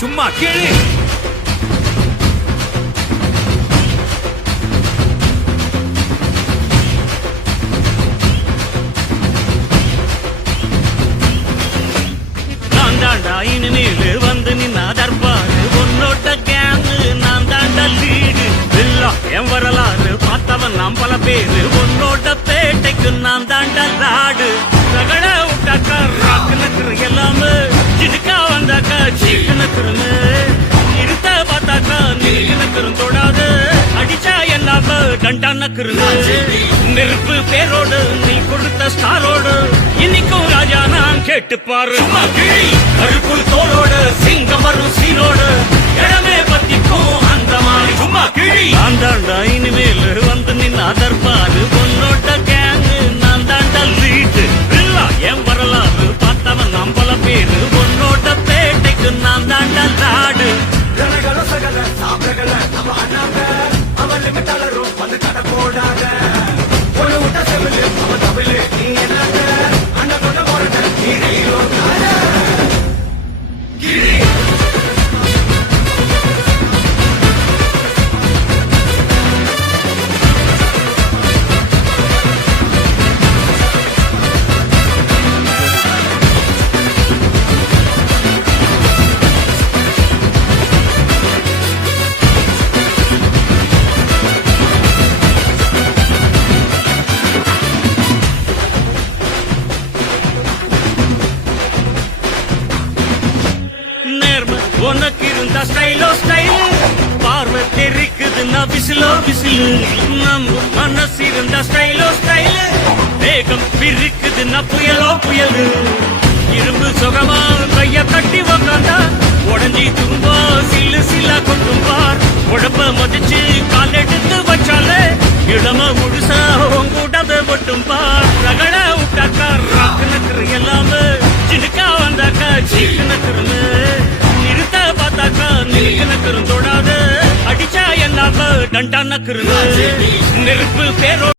சும்மா கேளு. நான் தாண்டா இனிமேல் வந்து நின்னா தர்பாரு உன்னோட்ட கேங்கு நான் தாண்டா லீடு இல்லா என் வரலாறு பார்த்தவன் நாம் பல பேரு உன்னோட்ட பேட்டைக்கு நான் தாண்டா லாடு ரகட விட்டாக்கா ராக்கு நக்குற எல்லாமே சிடுக்கா வந்தாக்கா சீக்கு நக்குறமே இருத்த பார்த்தாக்கா நீக்கு நக்குறும் தொடாது அடிச்சா எல்லாம டண்டா நக்குறது நெருப்பு பேரோடு நீ கொடுத்த ஸ்டாரோடு இன்னைக்கும் ராஜா நான் கேட்டு பாரு கருப்புள் தோளோடு சிங்கம் வரும் சீரோடு இடமே பத்திக்கும் அந்த மாதிரி சும்மா கிழி நான் தாண்டா இனிமேல் வந்து நின்னா தர்பாரு உன்னோட்ட கேங்கு நான் தாண்டா லீட்டு இல்ல என் வரலாறு பார்த்தவன் நம்பல பேரு உன்னோட்ட பேட்டைக்கு நான் தாண்டா லாடு உனக்கு இருந்தா ஸ்டைலோ ஸ்டைல் பார்வை தெரிக்குதுன்னா விசிலோ விசிலு நம்ம மனசு இருந்தா ஸ்டைலோ ஸ்டைல் வேகம் பிரிக்குதுன்னா புயலோ புயலு இரும்பு சுகமா கைய கட்டி உக்காந்தா உடஞ்சி தும்பா சில்லு சில்லா கொட்டும் பார் உடம்ப மதிச்சு கால் எடுத்து வச்சாலே இடம முழுசா உங்கூடாத மட்டும் பார் ரகட விட்டாக்கா ராக்கு நக்குற எல்லாமே சிடுக்கா வந்தாக்கா சீக்கு நக்குறமே பார்த்தாக்கா நீக்கு நக்கரும் தொடாது அடிச்சா எல்லாம டண்டா நக்குறது நெருப்பு பேரோ